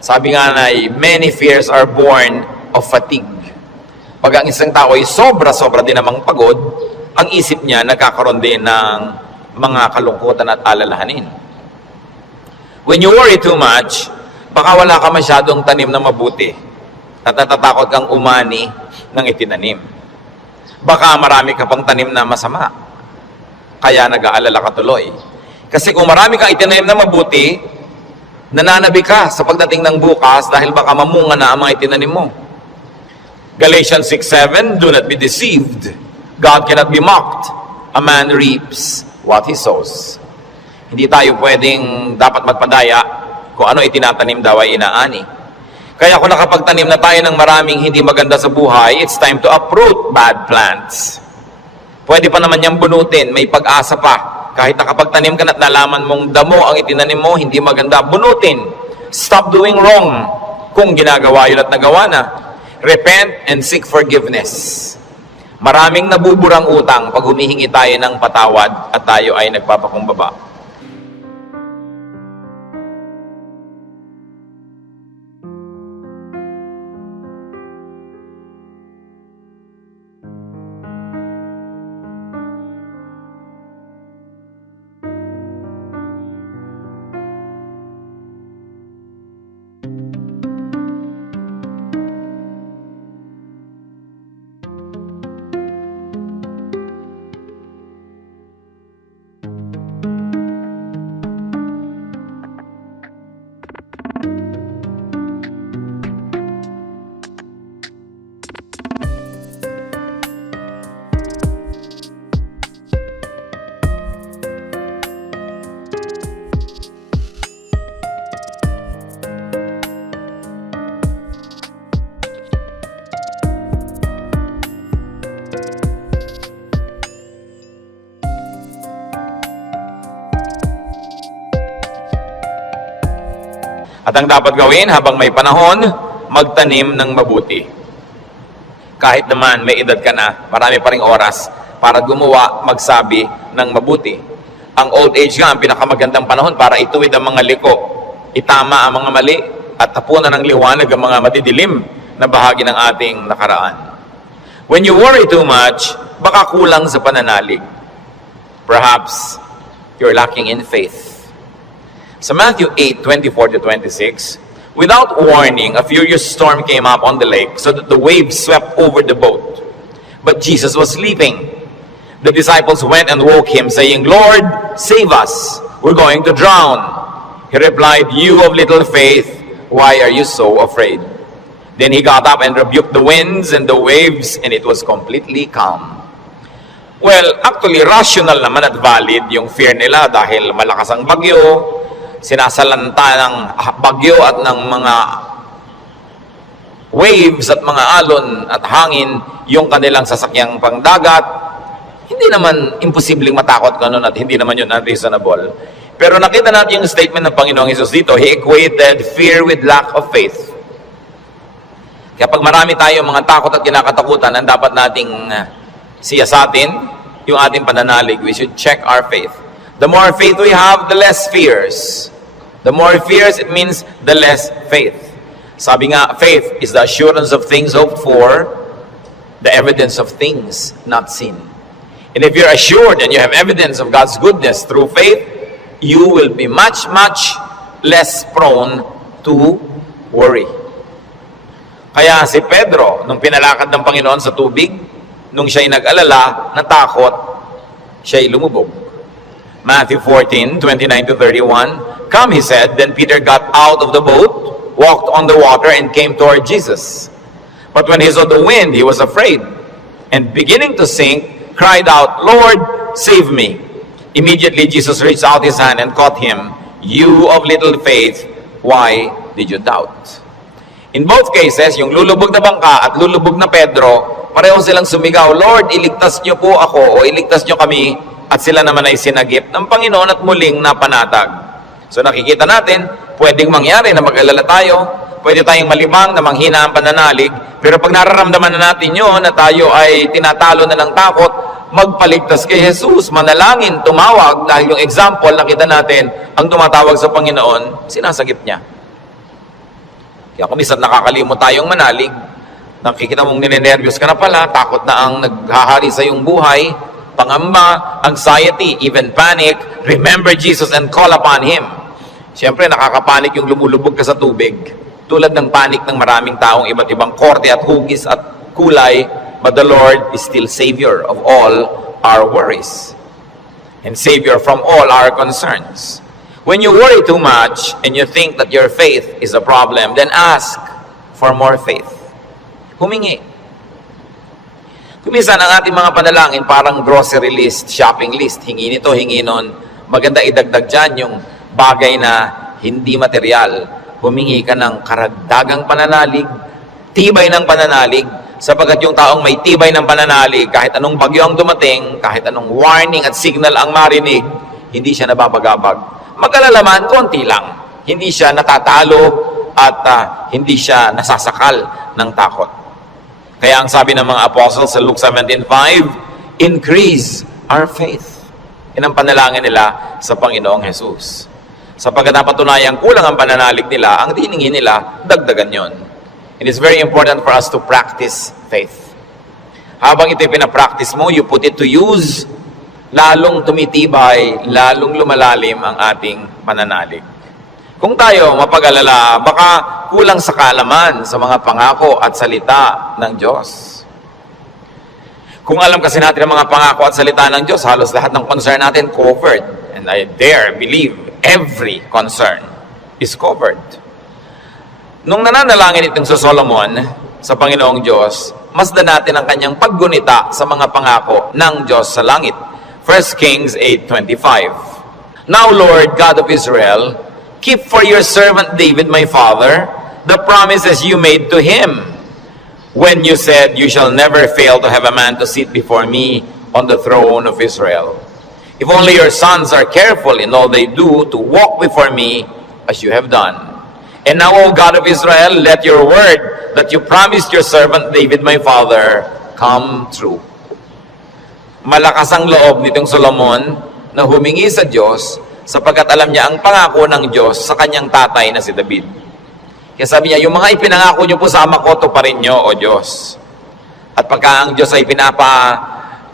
Sabi nga na, many fears are born of fatigue. Pag ang isang tao ay sobra-sobra din namang pagod, ang isip niya nagkakaroon din ng mga kalungkutan at alalahanin. When you worry too much, baka wala ka masyadong tanim na mabuti at natatakot kang umani ng itinanim. Baka marami ka pang tanim na masama, kaya nag-aalala ka tuloy. Kasi kung marami kang itinanim na mabuti, nananabi ka sa pagdating ng bukas dahil baka mamunga na ang mga itinanim mo. Galatians 6:7, do not be deceived. God cannot be mocked. A man reaps what he sows. Hindi tayo pwedeng dapat magpadaya kung ano itinatanim daw ay inaani. Kaya kung nakapagtanim na tayo ng maraming hindi maganda sa buhay, it's time to uproot bad plants. Pwede pa naman niyang bunutin, may pag-asa pa. Kahit nakapagtanim ka at nalaman mong damo ang itinanim mo, hindi maganda, bunutin. Stop doing wrong kung ginagawa yun at nagawa na. Repent and seek forgiveness. Maraming nabuburang utang pag humihingi tayo ng patawad at tayo ay nagpapakumbaba. At ang dapat gawin habang may panahon, magtanim ng mabuti. Kahit naman may edad ka na, marami pa ring oras para gumawa, magsabi ng mabuti. Ang old age nga, ang pinakamagandang panahon para ituwid ang mga liko, itama ang mga mali, at tapunan ng liwanag ang mga madidilim na bahagi ng ating nakaraan. When you worry too much, baka kulang sa pananalig. Perhaps you're lacking in faith. Sa Matthew 8:24-26, without warning, a furious storm came up on the lake so that the waves swept over the boat. But Jesus was sleeping. The disciples went and woke him, saying, Lord, save us, we're going to drown. He replied, you of little faith, why are you so afraid? Then he got up and rebuked the winds and the waves, and it was completely calm. Well, actually, rational naman at valid yung fear nila dahil malakas ang bagyo, sinasalanta ng bagyo at ng mga waves at mga alon at hangin yung kanilang sasakyang pangdagat. Hindi naman imposibleng matakot ka nun at hindi naman yun unreasonable. Pero nakita natin yung statement ng Panginoong Hesus dito, He equated fear with lack of faith. Kaya pag marami tayong mga takot at kinakatakutan, ang dapat nating siyasatin yung ating pananalig. We should check our faith. The more faith we have, the less fears. The more fears, it means the less faith. Sabi nga, faith is the assurance of things hoped for, the evidence of things not seen. And if you're assured and you have evidence of God's goodness through faith, you will be much, much less prone to worry. Kaya si Pedro, nung pinalakad ng Panginoon sa tubig, nung siya'y nag-alala, natakot, siya'y lumubog. Matthew 14:29-31, come, he said. Then Peter got out of the boat, walked on the water, and came toward Jesus. But when he saw the wind, he was afraid, and beginning to sink, cried out, Lord, save me. Immediately Jesus reached out his hand and caught him. You of little faith, why did you doubt? In both cases, yung lulubog na bangka at lulubog na Pedro, pareho silang sumigaw, Lord, iligtas niyo po ako o iligtas niyo kami. At sila naman ay sinagip ng Panginoon at muling napanatag. So nakikita natin, pwedeng mangyari na mag-alala tayo, pwede tayong malimang na manghina ang pananalig, pero pag nararamdaman na natin yun, na tayo ay tinatalo na ng takot, magpaligtas kay Jesus, manalangin, tumawag, dahil yung example, nakita natin, ang tumatawag sa Panginoon, sinasagip niya. Kaya kung minsan nakakalimot tayong manalig, nakikita mong ninenervyos ka na pala, takot na ang naghahari sa iyong buhay, pangamba, anxiety, even panic, remember Jesus and call upon Him. Siyempre, nakakapanik yung lumulubog ka sa tubig. Tulad ng panic ng maraming taong iba't ibang korte at hugis at kulay, but the Lord is still Savior of all our worries and Savior from all our concerns. When you worry too much and you think that your faith is a problem, then ask for more faith. Humingi. Kuminsan ang ating mga panalangin parang grocery list, shopping list, hingi nito, hingi nun. Maganda idagdag dyan yung bagay na hindi material. Humingi ka ng karagdagang pananalig, tibay ng pananalig, sapagkat yung taong may tibay ng pananalig, kahit anong bagyo ang dumating, kahit anong warning at signal ang marinig, hindi siya nababagabag. Mag-alala man, konti lang. Hindi siya natatalo at hindi siya nasasakal ng takot. Kaya ang sabi ng mga apostles sa Luke 17:5, increase our faith. Yan ang panalangin nila sa Panginoong Jesus. Sapagkat napatunayang kulang ang pananalig nila, ang tiningin nila, dagdagan yon. It is very important for us to practice faith. Habang ito'y pinapractice mo, you put it to use, lalong tumitibay, lalong lumalalim ang ating pananalig. Kung tayo mapag-alala, baka kulang sa kaalaman sa mga pangako at salita ng Diyos. Kung alam kasi natin ang mga pangako at salita ng Diyos, halos lahat ng concern natin covered. And I dare believe every concern is covered. Nung nananalangin itong sa Solomon, sa Panginoong Diyos, masdan natin ang kanyang paggunita sa mga pangako ng Diyos sa langit. 1 Kings 8:25. Now, Lord, God of Israel, keep for your servant David, my father, the promises you made to him, when you said, you shall never fail to have a man to sit before me on the throne of Israel. If only your sons are careful in all they do to walk before me as you have done. And now, O God of Israel, let your word that you promised your servant David, my father, come true. Malakas ang loob nitong Solomon na humingi sa Diyos sapagkat alam niya ang pangako ng Diyos sa kanyang tatay na si David. Kaya sabi niya, yung mga ipinangako niyo po sa ama ko, tuparin niyo, O Diyos. At pagka ang Diyos ay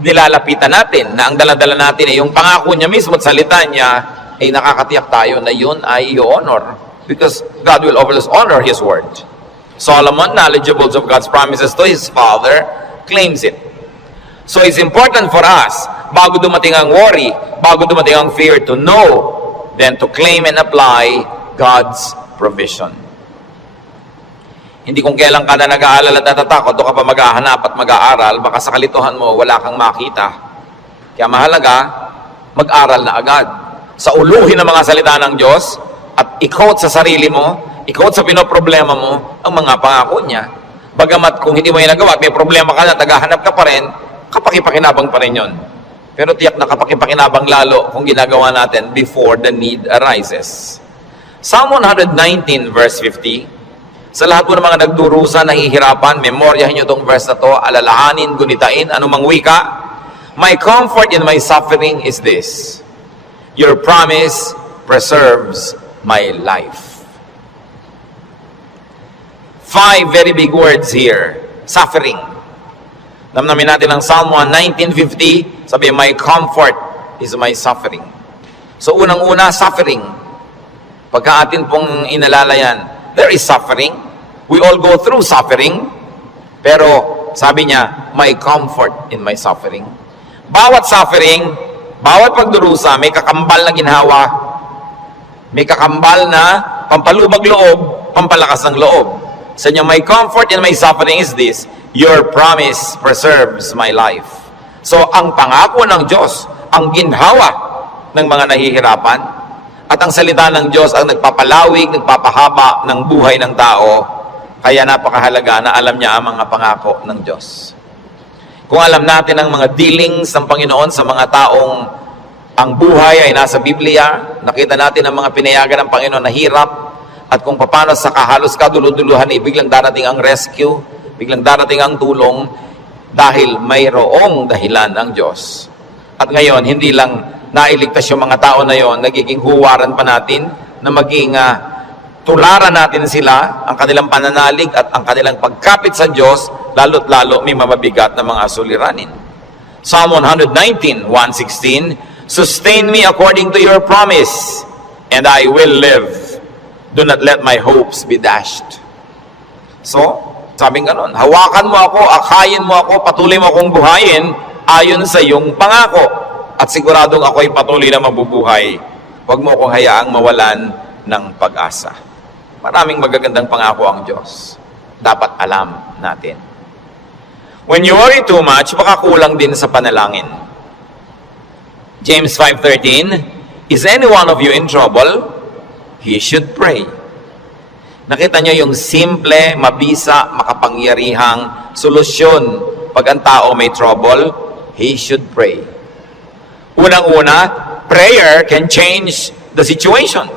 nilalapitan natin, na ang daladala natin ay yung pangako niya mismo at salita niya, ay nakakatiyak tayo na yun ay i-honor. Because God will always honor His word. Solomon, knowledgeable of God's promises to his father, claims it. So it's important for us, bago dumating ang worry, bago dumating ang fear, to know, then to claim and apply God's provision. Hindi kung kailan ka na nag-aalala at natatakot, doon ka pa mag-ahanap at mag-aaral, baka sa kalituhan mo, wala kang makita. Kaya mahalaga, mag-aral na agad. Sa uluhin ng mga salita ng Diyos, at i-quote sa sarili mo, i-quote sa pinoproblema mo, ang mga pangako niya. Bagamat kung hindi mo yung nagawa at may problema ka na, tagahanap ka pa rin, kapakipakinabang pa rin yun. Pero tiyak na kapakipakinabang lalo kung ginagawa natin before the need arises. Psalm 119 verse 50, sa lahat po ng mga nagdurusa, nahihirapan, memoryahin nyo itong verse na to, alalahanin, gunitain, anumang wika. My comfort in my suffering is this, your promise preserves my life. 5 very big words here. Suffering. Namnamin natin ang Psalm 19:50, sabi, my comfort is my suffering. So unang-una, suffering. Pagka atin pong inalala yan, there is suffering. We all go through suffering. Pero sabi niya, my comfort in my suffering. Bawat suffering, bawat pagdurusa, may kakambal na ginhawa. May kakambal na pampalubag loob, pampalakas ng loob. Sa inyo, my comfort in my suffering is this, your promise preserves my life. So, ang pangako ng Diyos, ang ginhawa ng mga nahihirapan, at ang salita ng Diyos ang nagpapalawig, nagpapahaba ng buhay ng tao, kaya napakahalaga na alam niya ang mga pangako ng Diyos. Kung alam natin ang mga dealings ng Panginoon sa mga taong ang buhay ay nasa Biblia, nakita natin ang mga pinayagan ng Panginoon na hirap, at kung paano sa kahalos kaduluduluhan, biglang darating ang rescue, biglang darating ang tulong, dahil mayroong dahilan ang Diyos. At ngayon, hindi lang nailigtas yung mga tao na yon, nagiging huwaran pa natin na maging tularan natin sila, ang kanilang pananalig at ang kanilang pagkapit sa Diyos, lalo't lalo may mabibigat na mga suliranin. Psalm 119, 116, sustain me according to your promise, and I will live. Do not let my hopes be dashed. So, sabing ganon, hawakan mo ako, akayin mo ako, patuloy mo akong buhayin ayon sa iyong pangako. At siguradong ako'y patuloy na mabubuhay. Huwag mo akong hayaang mawalan ng pag-asa. Maraming magagandang pangako ang Diyos. Dapat alam natin. When you worry too much, baka kulang din sa panalangin. James 5:13, is any one of you in trouble? He should pray. Nakita niyo yung simple, mabisa, makapangyarihang solusyon. Pag ang tao may trouble, he should pray. Unang-una, prayer can change the situation.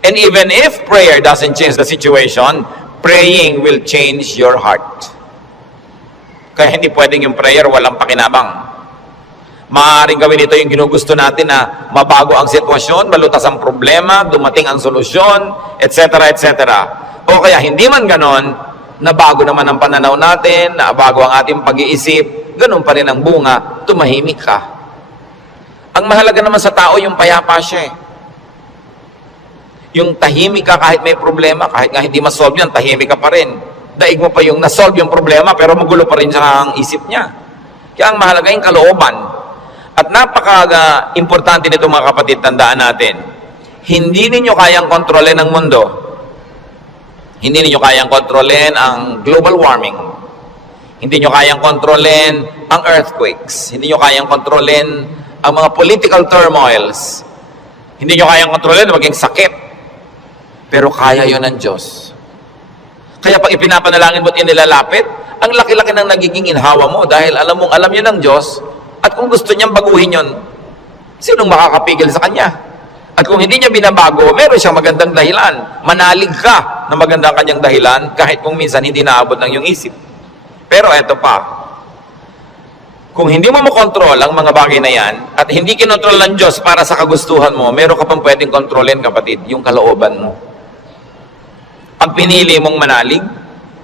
And even if prayer doesn't change the situation, praying will change your heart. Kaya hindi pwedeng yung prayer walang pakinabang. Maaaring gawin ito yung ginugusto natin na mabago ang sitwasyon, malutas ang problema, dumating ang solusyon, etc., etc. O kaya hindi man ganon, nabago naman ang pananaw natin, nabago ang ating pag-iisip, ganon pa rin ang bunga, tumahimik ka. Ang mahalaga naman sa tao yung payapa siya eh. Yung tahimik ka kahit may problema, kahit nga hindi masolve yan, tahimik ka pa rin. Daig mo pa yung nasolve yung problema, pero magulo pa rin siya ang isip niya. Kaya ang mahalaga yung kalooban. At napaka-importante nito mga kapatid, tandaan natin, hindi ninyo kayang kontrolin ang mundo. Hindi ninyo kayang kontrolin ang global warming. Hindi nyo kayang kontrolin ang earthquakes. Hindi nyo kayang kontrolin ang mga political turmoils. Hindi nyo kayang kontrolin maging sakit. Pero kaya yon ng Diyos. Kaya pag ipinapanalangin mo't inilalapit, ang laki-laki ng nagiging inhawa mo dahil alam yun ng Diyos. At kung gusto niyang baguhin yon, sinong makakapigil sa Kanya? At kung hindi niya binabago, meron siyang magandang dahilan. Manalig ka na magandang kanyang dahilan kahit kung minsan hindi naabot ng iyong isip. Pero eto pa, kung hindi mo makontrol ang mga bagay na yan at hindi kinontrol ng Diyos para sa kagustuhan mo, meron ka pang pwedeng kontrolin, kapatid, yung kalooban mo. Pag pinili mong manalig,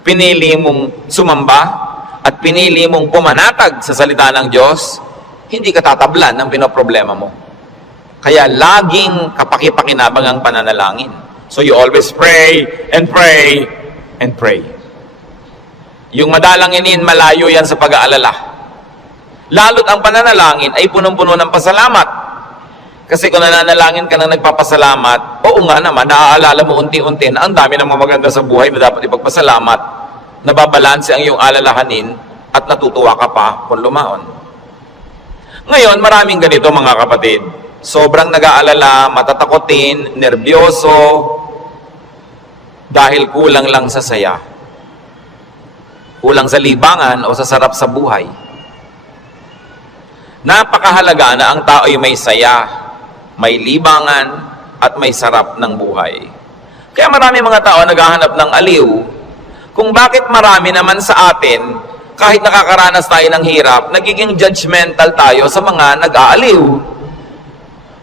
pinili mong sumamba, at pinili mong pumanatag sa salita ng Diyos, hindi ka tatablan ng pinoproblema mo. Kaya laging kapaki-pakinabang ang pananalangin. So you always pray and pray and pray. Yung madalanginin, malayo yan sa pag-aalala. Lalo't ang pananalangin ay punong-puno ng pasalamat. Kasi kung nananalangin ka na nagpapasalamat, oo nga naman, naaalala mo unti-unti na ang dami ng mga maganda sa buhay na dapat ipagpasalamat. Nababalanse ang iyong alalahanin at natutuwa ka pa kung lumaon. Ngayon, maraming ganito mga kapatid. Sobrang nag-aalala, matatakotin, nerbyoso, dahil kulang lang sa saya. Kulang sa libangan o sa sarap sa buhay. Napakahalaga na ang tao ay may saya, may libangan, at may sarap ng buhay. Kaya marami mga tao naghahanap ng aliw kung bakit marami naman sa atin, kahit nakakaranas tayo ng hirap, nagiging judgmental tayo sa mga nag-aaliw.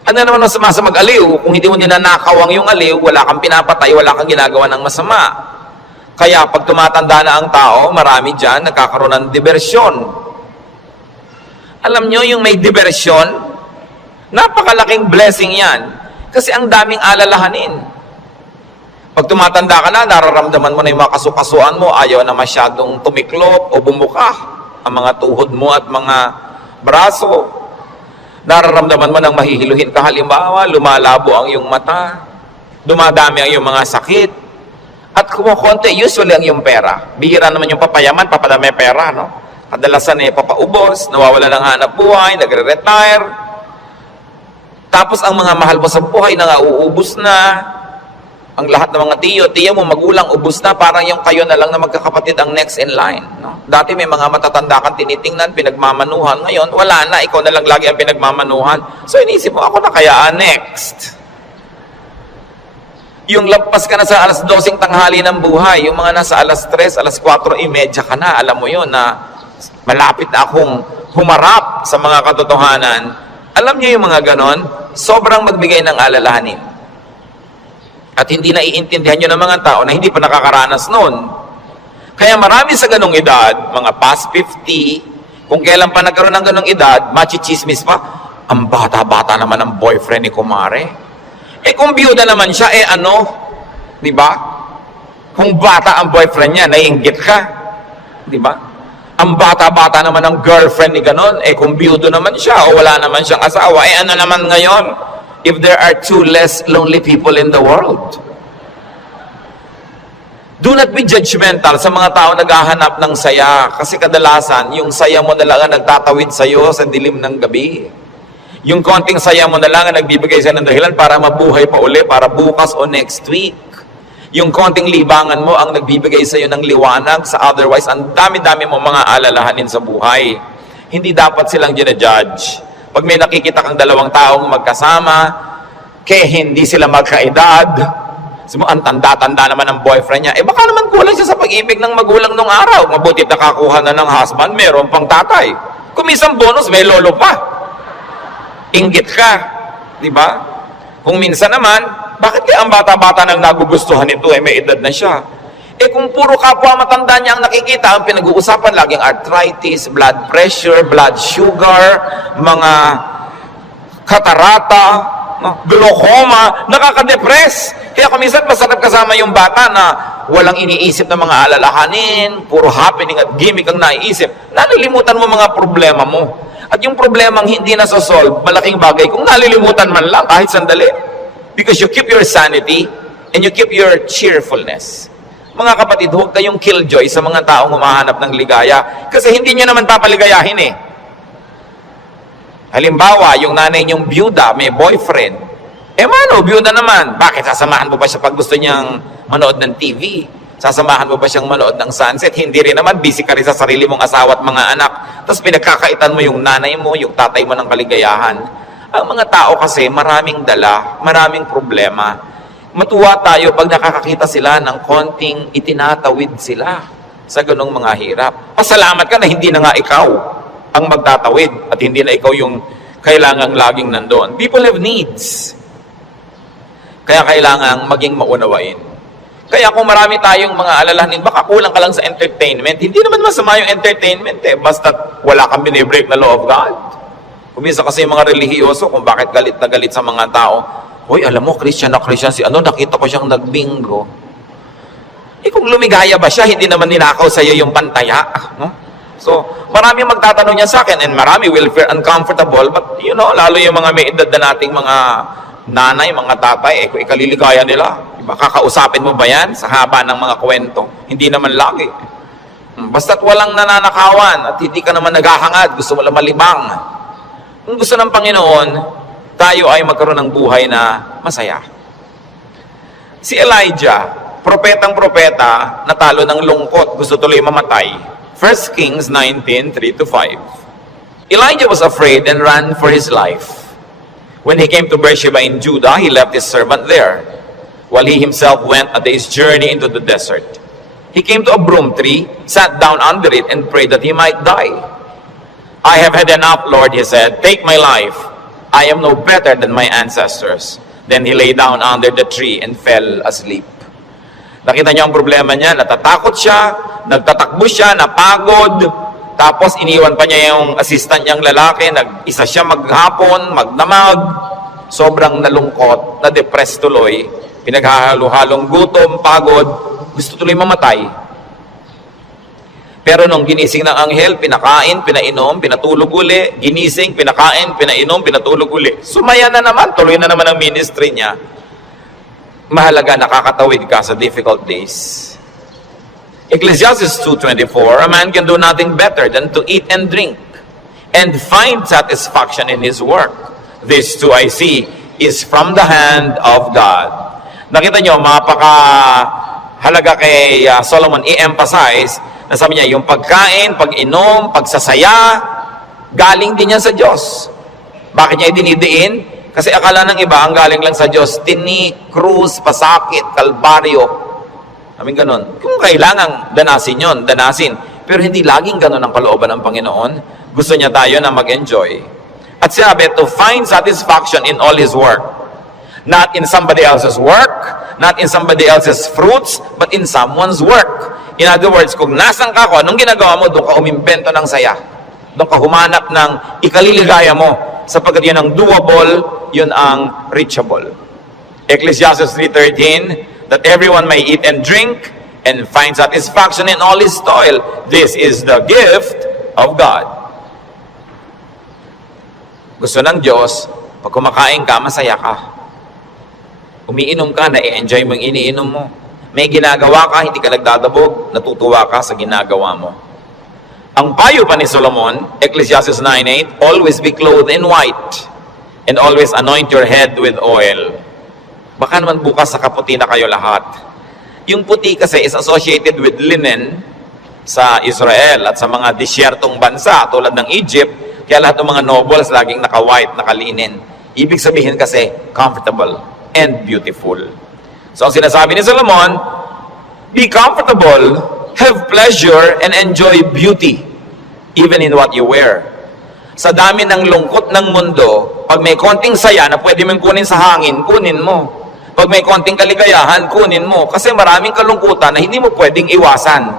Ano naman ang sama sa mag-aliw? Kung hindi mo ninanakaw ang iyong aliw, wala kang pinapatay, wala kang ginagawa ng masama. Kaya pag tumatanda na ang tao, marami dyan nagkakaroon ng diversyon. Alam nyo, yung may diversyon, napakalaking blessing yan. Kasi ang daming alalahanin. Pag tumatanda ka na, nararamdaman mo na yung mga kasukasuan mo, ayaw na masyadong tumiklop o bumuka ang mga tuhod mo at mga braso. Nararamdaman mo nang mahihiluhin ka. Halimbawa, lumalabo ang iyong mata, dumadami ang iyong mga sakit, at kumukonti, usually ang iyong pera. Bihira naman yung papayaman, papadami pera, no? Kadalasan ay papaubos, nawawala ng hanap buhay, nagre-retire. Tapos ang mga mahal mo sa buhay na uubos na. Ang lahat ng mga tiyo mo, magulang, ubos na, parang yung kayo na lang na magkakapatid ang next in line. No? Dati may mga matatanda kang tinitingnan, pinagmamanuhan. Ngayon, wala na, ikaw na lang lagi ang pinagmamanuhan. So inisip mo, ako na kaya next. Yung lampas ka na sa alas 12 tanghali ng buhay, yung mga nasa alas 3, alas 4:30 ka na, alam mo yun na malapit na akong humarap sa mga katotohanan. Alam niyo yung mga ganon, sobrang magbigay ng alalahanin. At hindi naiintindihan yun ng mga tao na hindi pa nakakaranas noon. Kaya marami sa ganong edad, mga past 50, kung kailan pa nagkaroon ng ganong edad, machichismis pa, ang bata-bata naman ang boyfriend ni kumare. Eh kung biyuda naman siya, eh ano? Di ba? Kung bata ang boyfriend niya, naiinggit ka. Di ba? Ang bata-bata naman ang girlfriend ni ganon, eh kung biyudo naman siya o wala naman siyang asawa, eh ano naman ngayon? If there are 2 less lonely people in the world. Do not be judgmental sa mga tao naghahanap ng saya. Kasi kadalasan, yung saya mo na lang ang nagtatawid sa'yo sa dilim ng gabi. Yung konting saya mo na lang ang nagbibigay sa'yo ng dahilan para mabuhay pa uli, para bukas o next week. Yung konting libangan mo ang nagbibigay sa'yo ng liwanag sa otherwise, ang dami-dami mo mga alalahanin sa buhay. Hindi dapat silang ginajudge. Pag may nakikita kang dalawang taong magkasama, kaya hindi sila magkaedad, ang tanda-tanda naman ng boyfriend niya, eh baka naman kulang siya sa pag-ibig ng magulang nung araw. Mabuti nakakuha na ng husband, meron pang tatay. Kung minsan bonus, may lolo pa. Inggit ka. Di ba? Kung minsan naman, bakit kaya ang bata-bata nang nagugustuhan nito, eh may edad na siya? Eh kung puro kapwa matanda niya ang nakikita, ang pinag-uusapan laging arthritis, blood pressure, blood sugar, mga katarata, glaucoma, nakaka-depress. Kaya kung minsan masarap kasama yung bata na walang iniisip na mga alalahanin, puro happening at gimmick ang naiisip, nalilimutan mo mga problema mo. At yung problemang hindi nasosolve, malaking bagay kung nalilimutan man lang kahit sandali. Because you keep your sanity and you keep your cheerfulness. Mga kapatid, huwag kayong killjoy sa mga taong humahanap ng ligaya kasi hindi nyo naman papaligayahin eh. Halimbawa, yung nanay niyong byuda, may boyfriend. Eh mano, byuda naman. Bakit sasamahan mo pa siya pag gusto niyang manood ng TV? Sasamahan mo ba siyang manood ng sunset? Hindi rin naman, busy ka rin sa sarili mong asawa at mga anak. Tapos pinagkakaitan mo yung nanay mo, yung tatay mo ng kaligayahan. Ang mga tao kasi maraming dala, maraming problema. Matuwa tayo pag nakakakita sila ng konting itinatawid sila sa ganong mga hirap. Pasalamat ka na hindi na nga ikaw ang magtatawid at hindi na ikaw yung kailangang laging nandoon. People have needs. Kaya kailangang maging maunawain. Kaya kung marami tayong mga alalahanin, baka kulang ka lang sa entertainment. Hindi naman masama yung entertainment eh, basta wala kang binibreak na law of God. Kumisa kasi yung mga relihiyoso kung bakit galit na galit sa mga tao. Hoy, alam mo, Christian na Christian si ano, nakita ko siyang nagbingo. Eh kung lumigaya ba siya, hindi naman ninakaw sa iyo yung pantaya. No? So, marami magtatanong niya sa akin and marami will feel uncomfortable but you know, lalo yung mga may edad na nating mga nanay, mga tatay, eh kung ikaliligaya nila, diba? Kakausapin mo ba yan sa haba ng mga kwento? Hindi naman lagi. Basta't walang nananakawan at hindi ka naman naghahangad, gusto mo lang malibang. Kung gusto ng Panginoon, tayo ay magkaroon ng buhay na masaya. Si Elijah, propetang-propeta, natalo ng lungkot, gusto tuloy mamatay. 1 Kings 19:3-5. Elijah was afraid and ran for his life. When he came to Beersheba in Judah, he left his servant there, while he himself went a day's journey into the desert. He came to a broom tree, sat down under it, and prayed that he might die. I have had enough, Lord, he said. Take my life. I am no better than my ancestors. Then he lay down under the tree and fell asleep. Nakita niyo ang problema niya, natatakot siya, nagtatakbo siya, napagod, tapos iniwan pa niya yung assistant niyang lalaki, nag-isa siya maghapon, magdamag, sobrang nalungkot, na-depressed tuloy, pinaghahalo-halong gutom, pagod, gusto tuloy mamatay. Pero nung ginising ng anghel, pinakain, pinainom, pinatulog uli, ginising, pinakain, pinainom, pinatulog uli. Sumaya na naman, tuloy na naman ang ministry niya. Mahalaga, nakakatawid ka sa difficult days. Ecclesiastes 2:24, a man can do nothing better than to eat and drink and find satisfaction in his work. This too I see is from the hand of God. Nakita nyo, mapaka-halaga kay Solomon i-emphasize na sabi niya, yung pagkain, pag-inom, pagsasaya, galing din yan sa Diyos. Bakit niya idinidiin? Kasi akala ng iba, ang galing lang sa Diyos, tinik, krus, pasakit, kalbaryo. Kaming ganon. Kung kailangan danasin yon, danasin. Pero hindi laging ganon ang kalooban ng Panginoon. Gusto niya tayo na mag-enjoy. At sinabi, to find satisfaction in all His work. Not in somebody else's work, not in somebody else's fruits, but in someone's work. In other words, kung nasan ka ko, anong ginagawa mo, doon ka umimbento ng saya. Doon ka humanap ng ikaliligaya mo, sapagkat yun ang doable, yun ang reachable. Ecclesiastes 3:13, that everyone may eat and drink and find satisfaction in all his toil. This is the gift of God. Gusto ng Diyos, pag kumakain ka, masaya ka. Umiinom ka, na-enjoy mo yung iniinom mo. May ginagawa ka, hindi ka nagdadabog, natutuwa ka sa ginagawa mo. Ang payo pa ni Solomon, Ecclesiastes 9:8, always be clothed in white and always anoint your head with oil. Baka naman bukas sa kaputi na kayo lahat. Yung puti kasi is associated with linen sa Israel at sa mga disyertong bansa tulad ng Egypt. Kaya lahat ng mga nobles laging naka-white, naka-linen. Ibig sabihin kasi, comfortable and beautiful. So, ang sinasabi ni Solomon, be comfortable, have pleasure, and enjoy beauty, even in what you wear. Sa dami ng lungkot ng mundo, pag may konting saya na pwede mong kunin sa hangin, kunin mo. Pag may konting kaligayahan, kunin mo. Kasi maraming kalungkutan na hindi mo pwedeng iwasan.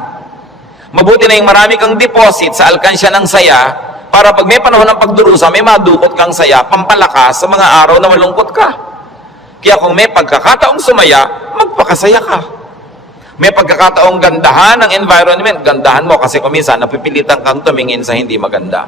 Mabuti na yung marami kang deposit sa alkansya ng saya, para pag may panahon ng pagdurusa, may madukot kang saya, pampalakas sa mga araw na malungkot ka. Kaya kung may pagkakataong sumaya, magpakasaya ka. May pagkakataong gandahan ng environment, gandahan mo kasi kuminsan napipilitan kang tumingin sa hindi maganda.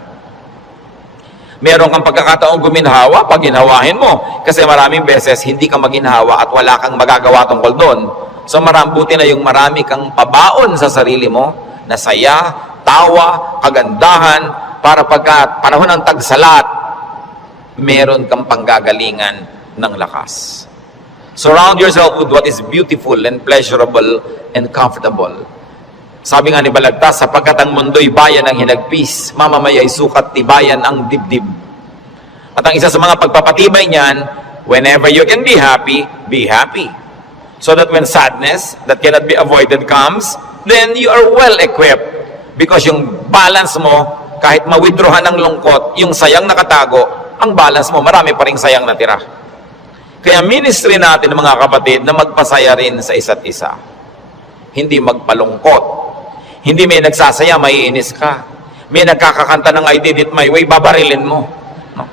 Meron kang pagkakataong guminhawa, paginhawahin mo. Kasi maraming beses hindi ka maginhawa at wala kang magagawa tungkol doon. So marambuti na yung marami kang pabaon sa sarili mo, na saya, tawa, kagandahan, para pagka panahon ng tagsalat, meron kang panggagalingan ng lakas. Surround yourself with what is beautiful and pleasurable and comfortable. Sabi nga ni Balagtas, sapagkat ang mundo'y bayan ng hinagpis, mamamaya'y sukat tibayan ang dibdib. At ang isa sa mga pagpapatibay niyan, whenever you can be happy, be happy. So that when sadness that cannot be avoided comes, then you are well equipped. Because yung balance mo, kahit ma-withdrawhan ng lungkot, yung sayang nakatago, ang balance mo, marami pa ring sayang natira. Kaya ministry natin, mga kapatid, na magpasaya rin sa isa't isa. Hindi magpalungkot. Hindi may nagsasaya, maiinis ka. May nagkakakanta ng I did it my way, babarilin mo. No?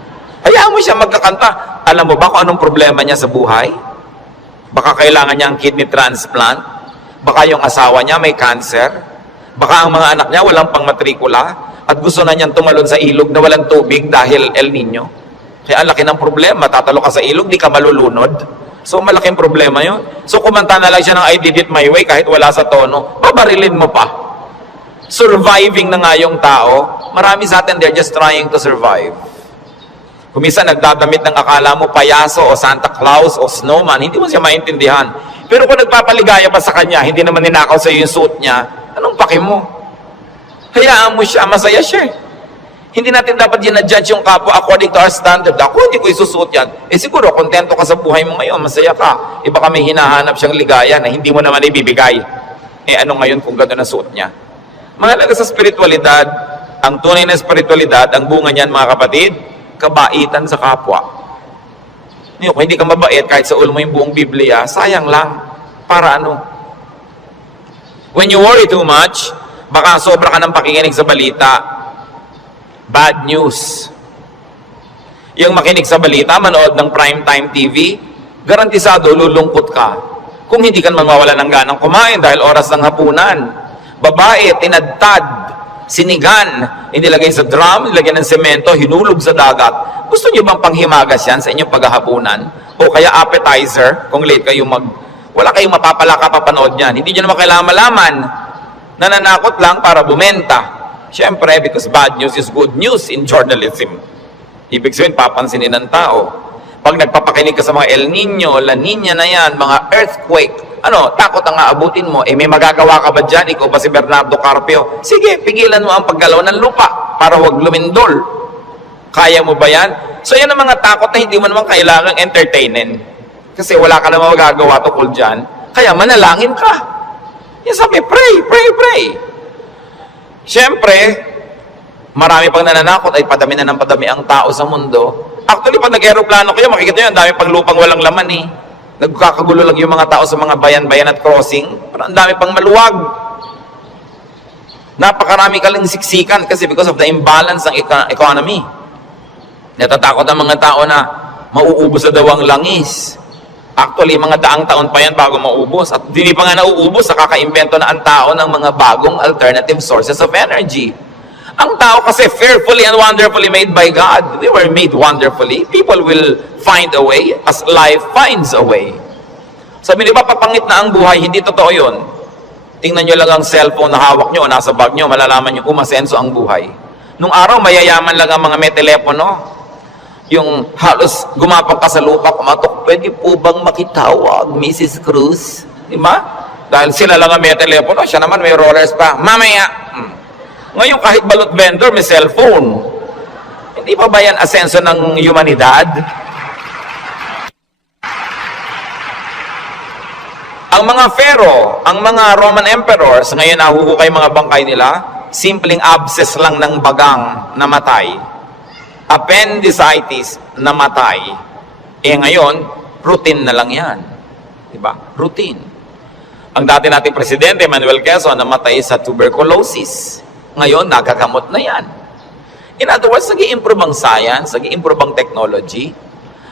Hayaan mo siya magkakanta. Alam mo ba kung anong problema niya sa buhay? Baka kailangan niya ang kidney transplant. Baka yung asawa niya may cancer. Baka ang mga anak niya walang pangmatrikula. At gusto na niyang tumalon sa ilog na walang tubig dahil El Nino. Kaya ang laki ng problema, tatalo ka sa ilog, di ka malulunod. So malaking problema yun. So kumanta na lang siya ng I did it my way kahit wala sa tono, babarilin mo pa. Surviving na nga yung tao. Marami sa atin, they're just trying to survive. Kumisa nagdadamit ng akala mo payaso o Santa Claus o snowman, hindi mo siya maintindihan. Pero kung nagpapaligaya pa sa kanya, hindi naman ninakaw sa iyo yung suit niya, anong paki mo? Hayaan mo siya, masaya siya. Hindi natin dapat ginadjudge yung kapwa according to our standard. Ako, hindi ko isusuot yan. Eh siguro, kontento ka sa buhay mo ngayon, masaya ka. Eh baka may hinahanap siyang ligaya na hindi mo naman ibibigay. Eh ano ngayon kung gano'n ang suot niya? Mahalaga sa spiritualidad, ang tunay na spiritualidad, ang bunga niyan mga kapatid, kabaitan sa kapwa. Kung hindi ka mabait, kahit sa ulo mo yung buong Biblia, sayang lang. Para ano? When you worry too much, baka sobra ka ng pakikinig sa balita. Bad news. Yung makinig sa balita, manood ng primetime TV, garantisado lulungkot ka. Kung hindi ka naman mawala ng ganang kumain dahil oras ng hapunan. Babae, tinadtad, sinigan, inilagay sa drum, nilagyan ng semento, hinulog sa dagat. Gusto niyo bang panghimagas yan sa inyong paghahapunan? O kaya appetizer, kung late kayo wala kayong mapapala kapapanood niyan. Hindi niyo naman kailangan malaman. Nananakot lang para bumenta. Siyempre, because bad news is good news in journalism. Ibig sabihin, papansinin ng tao. Pag nagpapakinig ka sa mga El Nino, La Nina na yan, mga earthquake, takot ang aabutin mo, may magagawa ka ba dyan? Ikaw ba si Bernardo Carpio? Sige, pigilan mo ang paggalaw ng lupa para huwag lumindol. Kaya mo ba yan? So yan ang mga takot na hindi mo naman kailangang entertainin. Kasi wala ka naman magagawa tungkol dyan. Kaya manalangin ka. Yan sabi, pray, pray, pray. Siyempre, marami pang nananakot ay padami na ng padami ang tao sa mundo. Actually, pag nag-aeroplano kayo, makikita nyo, ang dami pang lupang walang laman eh. Nagkakagulo lang yung mga tao sa mga bayan-bayan at crossing. Pero ang dami pang maluwag. Napakarami ka lang siksikan kasi because of the imbalance ng economy. Natatakot ang mga tao na mauubos na daw ang langis. Actually, mga daang taon pa yan bago maubos. At hindi pa nga nauubos, nakaka-invento na ang tao ng mga bagong alternative sources of energy. Ang tao kasi fearfully and wonderfully made by God. We were made wonderfully. People will find a way as life finds a way. Sabi niyo ba, papangit na ang buhay? Hindi totoo yun. Tingnan nyo lang ang cellphone na hawak nyo, nasa bag nyo, malalaman nyo umasenso ang buhay. Nung araw, mayayaman lang ang mga may telepono. Yung halos gumapang ka sa lupa, kumatok, pwede po bang makitawag, Mrs. Cruz? Di ba? Dahil sila lang ang may telepono, siya naman may rollers pa. Mamaya! Ngayon, kahit balot vendor, may cellphone. Hindi pa ba yan asenso ng humanidad? Ang mga pharaoh, ang mga Roman emperors, ngayon nahuhukay mga bangkay nila, simpleng abscess lang ng bagang namatay. Appendicitis namatay. Ngayon, routine na lang yan. Diba? Routine. Ang dati nating presidente, Manuel Quezon, namatay sa tuberculosis. Ngayon, nagagamot na yan. In other words, nag-i-improve ang science, nag-i-improve ang technology,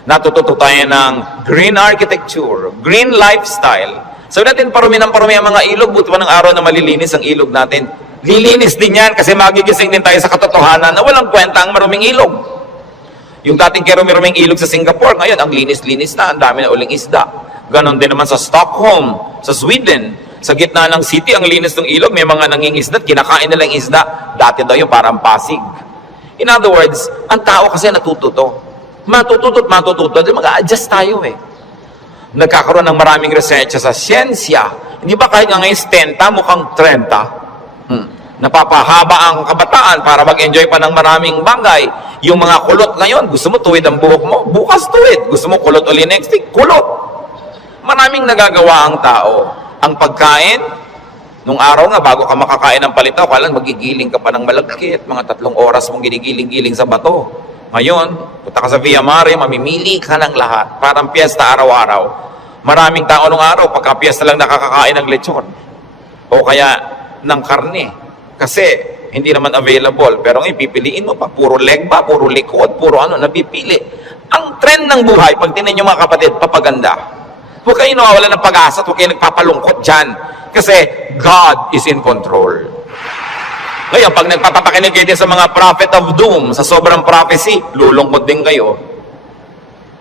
natututo tayo ng green architecture, green lifestyle. Sabi natin, parumi ng parumi ang mga ilog, buti pa ng araw na malilinis ang ilog natin. Lilinis din yan kasi magigising din tayo sa katotohanan na walang kwenta ang maruming ilog. Yung dating kerumi-ruming ilog sa Singapore, ngayon, ang linis-linis na, ang dami na uling isda. Ganon din naman sa Stockholm, sa Sweden. Sa gitna ng city, ang linis ng ilog, may mga nangingisda, kinakain nilang isda. Dati daw yung parang Pasig. In other words, ang tao kasi natututo. Matututo, mag-a-adjust tayo eh. Nagkakaroon ng maraming research sa siyensya. Hindi ba kahit nga ngayon 10, mukhang 30? Napapahaba ang kabataan para mag-enjoy pa ng maraming bagay. Yung mga kulot ngayon, gusto mo tuwid ang buhok mo, bukas tuwid. Gusto mo kulot uli next week, kulot. Maraming nagagawa ang tao. Ang pagkain, nung araw nga, bago ka makakain ng palitaw, kailan magigiling ka pa ng malagkit, mga 3 oras mong ginigiling-giling sa bato. Ngayon, punta ka sa Via Mare, mamimili ka ng lahat. Parang piyesta araw-araw. Maraming tao nung araw, pagka piyesta lang nakakakain ng lechon. O kaya ng karne. Kasi hindi naman available. Pero ngayon, pipiliin mo pa. Puro leg ba? Puro likod? Puro ano? Napipili. Ang trend ng buhay, pag tinan nyo mga kapatid, papaganda. Huwag kayo nawawala ng pag-asa at huwag kayo nagpapalungkot dyan. Kasi God is in control. Ngayon, pag nagpapapakinig kayo din sa mga prophet of doom, sa sobrang prophecy, lulungkot din kayo.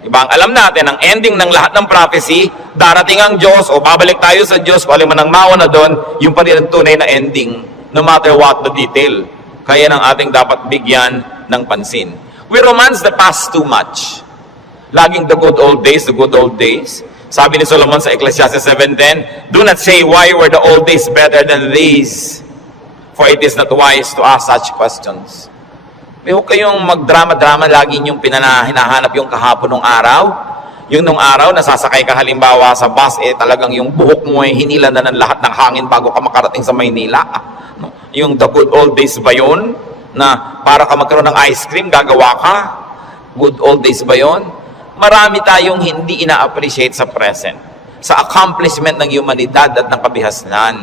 Diba? Ang alam natin, ang ending ng lahat ng prophecy, darating ang Diyos o babalik tayo sa Diyos, kung alam mo nang mauna doon, yung pa rin ang tunay na ending. No matter what the detail. Kaya nang ating dapat bigyan ng pansin. We romance the past too much. Laging the good old days, the good old days. Sabi ni Solomon sa Ecclesiastes 7:10, do not say, why were the old days better than these? For it is not wise to ask such questions. Huwag kayong magdrama-drama, lagi yung hinahanap yung kahapon ng araw. Yung nung araw, nasasakay ka halimbawa sa bus, talagang yung buhok mo ay hinila na ng lahat ng hangin bago ka makarating sa Maynila. Yung the good old days ba yun? Na para ka magkaroon ng ice cream, gagawa ka? Good old days ba yun? Marami tayong hindi ina-appreciate sa present. Sa accomplishment ng humanidad at ng kabihasnan.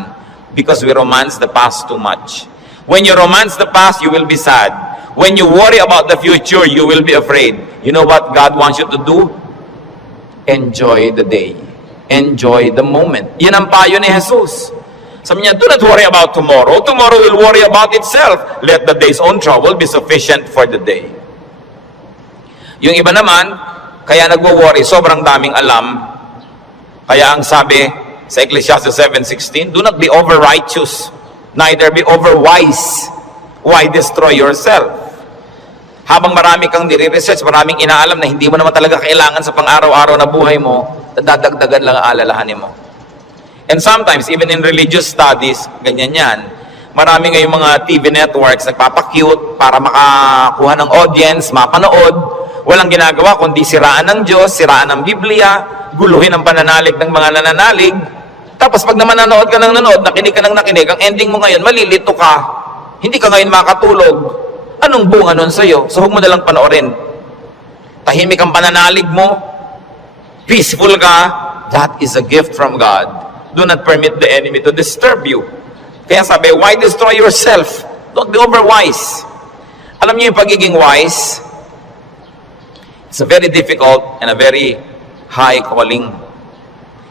Because we romance the past too much. When you romance the past, you will be sad. When you worry about the future, you will be afraid. You know what God wants you to do? Enjoy the day. Enjoy the moment. Yan ang payo ni Jesus. Sabi niya, do not worry about tomorrow. Tomorrow will worry about itself. Let the day's own trouble be sufficient for the day. Yung iba naman, kaya nagwo-worry, sobrang daming alam. Kaya ang sabi sa Ecclesiastes 7:16, do not be over-righteous, neither be over-wise. Why destroy yourself? Habang marami kang nire-research, maraming inaalam na hindi mo naman talaga kailangan sa pang-araw-araw na buhay mo, dadagdagan lang ang alalahanin mo. And sometimes, even in religious studies, ganyan yan. Marami ngayong mga TV networks nagpapakute para makakuha ng audience, mapanood. Walang ginagawa kundi siraan ng Diyos, siraan ng Biblia, guluhin ang pananalig ng mga nananalig. Tapos pag naman nanood ka ng nanood, nakinig ka ng nakinig, ang ending mo ngayon, malilito ka. Hindi ka ngayon makatulog. Anong bunga nun sa'yo? So huwag mo nalang panoorin. Tahimik ang pananalig mo, peaceful ka, that is a gift from God. Do not permit the enemy to disturb you. Kaya sabi, why destroy yourself? Don't be overwise. Alam niyo yung pagiging wise, it's a very difficult and a very high calling.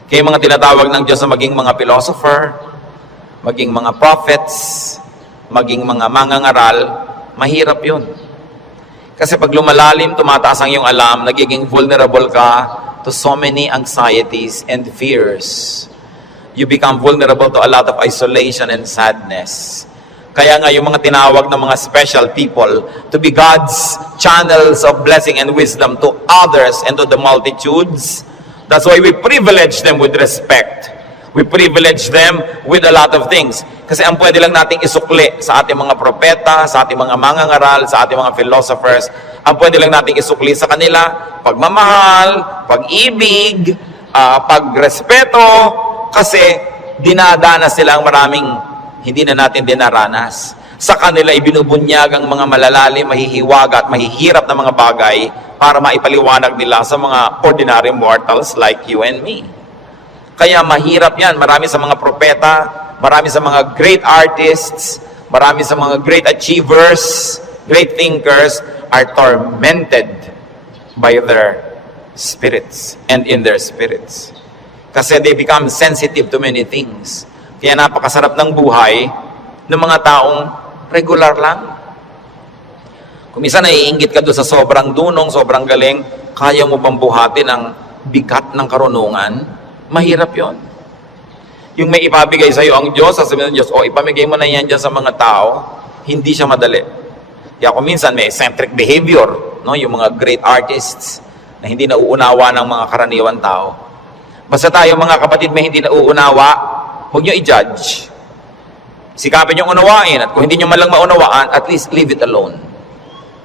Kaya yung mga tinatawag ng Diyos na maging mga philosopher, maging mga prophets, maging mga mangangaral, mahirap yun. Kasi pag lumalalim, tumataas ang iyong alam, nagiging vulnerable ka to so many anxieties and fears. You become vulnerable to a lot of isolation and sadness. Kaya nga yung mga tinawag ng mga special people to be God's channels of blessing and wisdom to others and to the multitudes. That's why we privilege them with respect. We privilege them with a lot of things. Kasi ang pwede lang nating isukli sa ating mga propeta, sa ating mga mangangaral, sa ating mga philosophers, ang pwede lang nating isukli sa kanila, pagmamahal, pag-ibig, pagrespeto, kasi dinadanas sila ang maraming hindi na natin dinaranas. Sa kanila ibinubunyag ang mga malalalim, mahihiwaga at mahihirap na mga bagay para maipaliwanag nila sa mga ordinary mortals like you and me. Kaya mahirap yan. Marami sa mga propeta, marami sa mga great artists, marami sa mga great achievers, great thinkers are tormented by their spirits and in their spirits. Kasi they become sensitive to many things. Kaya napakasarap ng buhay ng mga taong regular lang. Kung minsan naiinggit ka doon sa sobrang dunong, sobrang galing, kaya mo bang buhatin ang bigat ng karunungan? Mahirap yon. Yung may ipabigay sa iyo ang Diyos, sasabihin ng Diyos, ipamigay mo na yan dyan sa mga tao, hindi siya madali. Kaya kung minsan may eccentric behavior, no? Yung mga great artists na hindi nauunawa ng mga karaniwan tao. Basta tayo mga kapatid may hindi nauunawa, huwag nyo i-judge. Sikapin nyo unawain, at kung hindi nyo malang maunawaan, at least leave it alone.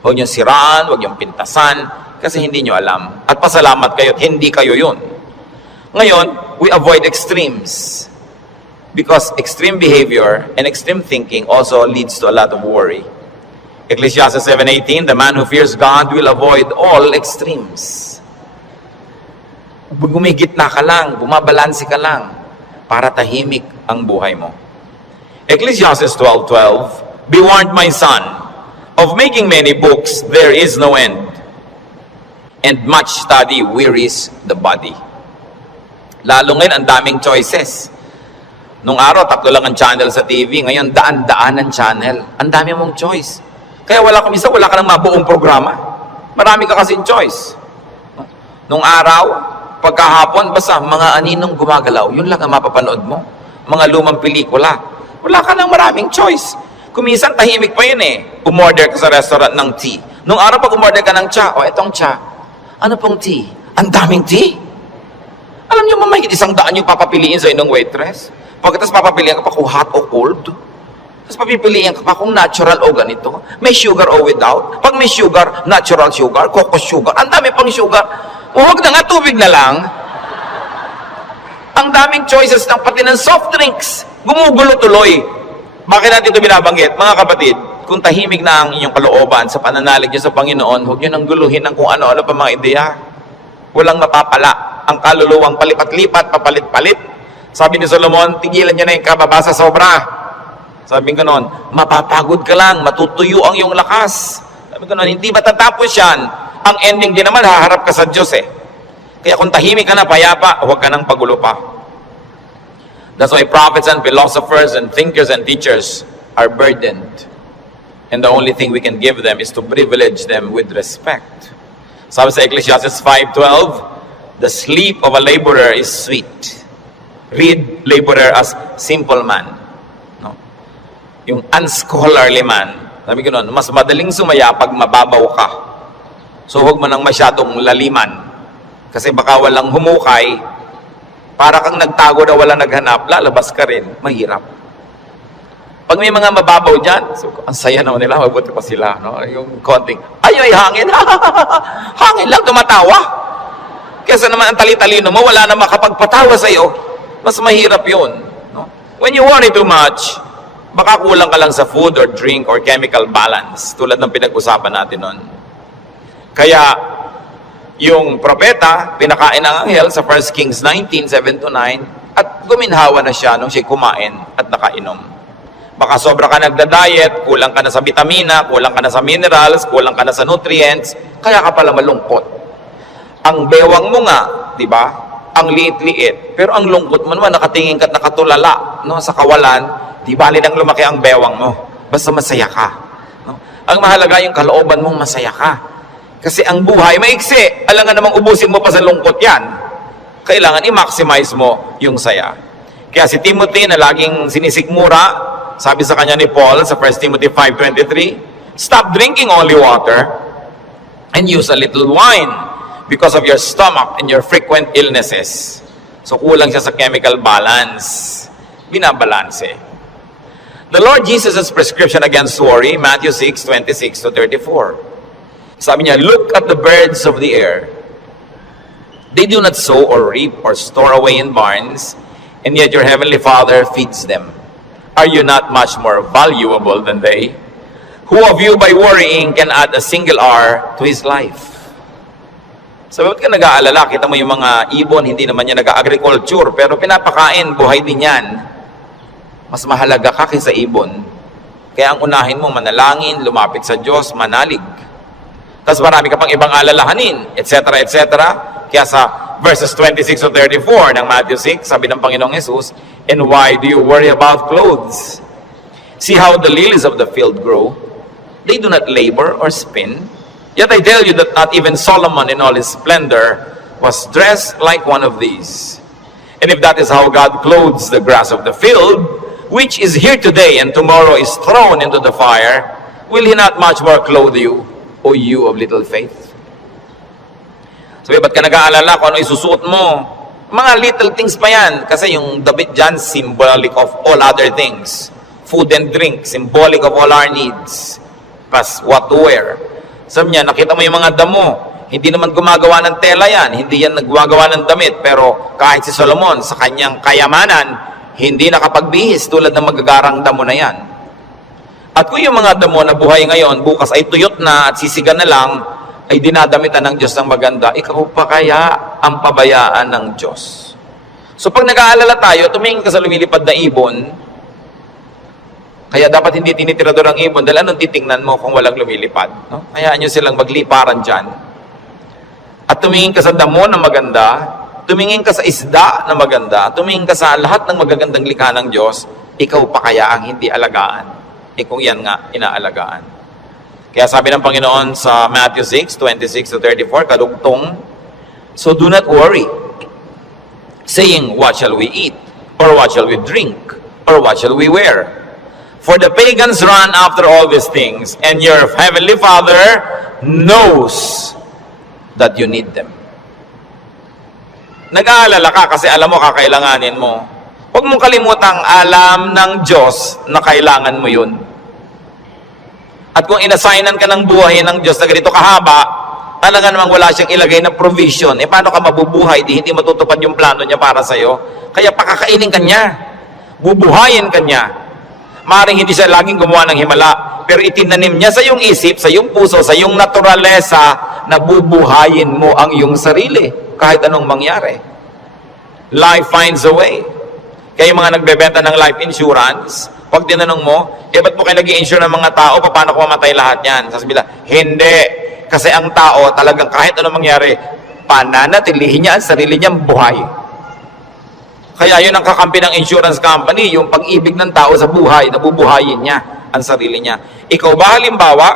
Huwag nyo siraan, huwag nyo pintasan, kasi hindi nyo alam. At pasalamat kayo, hindi kayo yun. Ngayon, we avoid extremes. Because extreme behavior and extreme thinking also leads to a lot of worry. Ecclesiastes 7:18, the man who fears God will avoid all extremes. Gumigitna ka lang, bumabalansi ka lang, para tahimik ang buhay mo. Ecclesiastes 12:12, be warned, my son, of making many books there is no end, and much study wearies the body. Lalo ngayon, ang daming choices. Nung araw, 3 lang ang channel sa TV. Ngayon, daan-daan ang channel. Ang dami mong choice. Kaya wala ka nang mabuong programa. Marami ka kasing choice. Nung araw, pagkahapon, basta mga aninong gumagalaw, yun lang ang mapapanood mo. Mga lumang pelikula. Wala ka nang maraming choice. Kumisan, tahimik pa yun eh. Umorder ka sa restaurant ng tea. Nung araw, pag umorder ka ng cha, etong cha. Ano pong tea? Ang daming tea. Alam niyo, mamahigit 100 yung papapiliin sa inyong waitress. Pagkatapos papapiliin ka pa kung hot o cold. Tapos papipiliin ka pa kung natural o ganito. May sugar o without. Pag may sugar, natural sugar, coco sugar. Ang dami pang sugar. Huwag na nga, tubig na lang. Ang daming choices ng pati ng soft drinks. Gumugulo tuloy. Bakit natin ito binabanggit? Mga kapatid, kung tahimik na ang inyong kalooban sa pananalig niyo sa Panginoon, huwag niyo nang guluhin ng kung ano-ano pa mga ideya. Walang mapapala. Ang kaluluwang palipat-lipat, papalit-palit. Sabi ni Solomon, tigilan niyo na yung kababasa sobra. Sabi ko noon, mapapagod ka lang, matutuyo ang iyong lakas. Sabi ko noon, hindi matatapos yan. Ang ending din naman, haharap ka sa Diyos eh. Kaya kung tahimik ka na, payapa, huwag ka nang pagulo pa. That's why prophets and philosophers and thinkers and teachers are burdened. And the only thing we can give them is to privilege them with respect. Sabi sa Ecclesiastes 5:12, the sleep of a laborer is sweet. Read laborer as simple man. No? Yung unscholarly man, sabi ko noon, mas madaling sumaya pag mababaw ka. So huwag mo nang masyadong laliman. Kasi baka walang humukay, para kang nagtago na walang naghanap, lalabas ka rin, mahirap. Pag may mga mababaw dyan, so, ang saya naman nila, mabuti pa sila. No? Yung konting, ay hangin, hangin lang, tumatawa. Kesa naman ang tali-talino mo, wala na makapagpatawa sa iyo, mas mahirap yun. No? When you worry too much, baka kulang ka lang sa food or drink or chemical balance, tulad ng pinag-usapan natin nun. Kaya, yung propeta, pinakain ng anghel sa 1 Kings 19:7-9, at guminhawa na siya nung siya kumain at nakainom. Baka sobra ka nagda-diet, kulang ka na sa vitamina, kulang ka na sa minerals, kulang ka na sa nutrients, kaya ka pala malungkot. Ang bewang mo nga, di ba? Ang liit-liit, pero ang lungkot mo naman, nakatingin ka at nakatulala, no, sa kawalan, di bali nang lumaki ang bewang mo. Basta masaya ka. No? Ang mahalaga yung kalooban mong masaya ka. Kasi ang buhay maiksi. Alam nga namang ubusin mo pa sa lungkot yan. Kailangan i-maximize mo yung saya. Kaya si Timothy na laging sinisikmura, sabi sa kanya ni Paul sa 1 Timothy 5:23, stop drinking only water and use a little wine because of your stomach and your frequent illnesses. So kulang siya sa chemical balance. Binabalanse. The Lord Jesus' prescription against worry, Matthew 6:26-34. Sabi niya, look at the birds of the air. They do not sow or reap or store away in barns, and yet your heavenly Father feeds them. Are you not much more valuable than they? Who of you by worrying can add a single hour to his life? So, ba't ka nag-aalala? Kita mo yung mga ibon, hindi naman yan nag-agriculture, pero pinapakain, buhay din yan. Mas mahalaga ka kaysa ibon. Kaya ang unahin mo, manalangin, lumapit sa Diyos, manalig. Tapos marami ka pang ibang alalahanin, etc., etc. Kaya sa verses 26-34 ng Matthew 6, sabi ng Panginoong Jesus, and why do you worry about clothes? See how the lilies of the field grow. They do not labor or spin. Yet I tell you that not even Solomon in all his splendor was dressed like one of these. And if that is how God clothes the grass of the field, which is here today and tomorrow is thrown into the fire, will he not much more clothe you, O you of little faith? Sabi, ba't ka nag-aalala kung ano isusuot mo? Mga little things pa yan. Kasi yung damit dyan, symbolic of all other things. Food and drink, symbolic of all our needs. Plus, what to wear. Sabi niya, nakita mo yung mga damo. Hindi naman gumagawa ng tela yan. Hindi yan naggagawa ng damit. Pero kahit si Solomon, sa kanyang kayamanan, hindi nakapagbihis tulad ng magagarang damo na yan. At kung yung mga damo na buhay ngayon, bukas ay tuyot na at sisigan na lang, ay dinadamitan ng Diyos ng maganda, ikaw pa kaya ang pabayaan ng Diyos? So pag nag-aalala tayo, tumingin ka sa lumilipad na ibon, kaya dapat hindi tinitirador ang ibon, dahil anong titingnan mo kung walang lumilipad? No? Hayaan nyo silang magliparan dyan. At tumingin ka sa damo na maganda, tumingin ka sa isda na maganda, tumingin ka sa lahat ng magagandang likha ng Diyos, ikaw pa kaya ang hindi alagaan? Kung yan nga, inaalagaan. Kaya sabi ng Panginoon sa Matthew 6:26-34, kadugtong, so do not worry, saying, what shall we eat? Or what shall we drink? Or what shall we wear? For the pagans run after all these things, and your heavenly Father knows that you need them. Nag-aalala ka kasi alam mo kakailanganin mo. Huwag mong kalimutang alam ng Diyos na kailangan mo yun. At kung inassignan ka ng buhay ng Diyos na ganito kahaba, talaga namang wala siyang ilagay na provision. Paano ka mabubuhay? Hindi matutupad yung plano niya para sa'yo. Kaya pakakainin ka niya. Bubuhayin ka niya. Maaaring hindi siya laging gumawa ng himala, pero itinanim niya sa iyong isip, sa iyong puso, sa iyong naturalesa, na bubuhayin mo ang iyong sarili kahit anong mangyari. Life finds a way. Kaya yung mga nagbebenta ng life insurance, pag tinanong mo, ba't mo kayo nag-i-insure ng mga tao, paano kung mamatay lahat yan? Sasabihin nila, hindi. Kasi ang tao, talagang kahit anong mangyari, pananatilihin niya ang sarili niyang buhay. Kaya yun ang kakampi ng insurance company, yung pag-ibig ng tao sa buhay, nabubuhayin niya ang sarili niya. Ikaw ba halimbawa,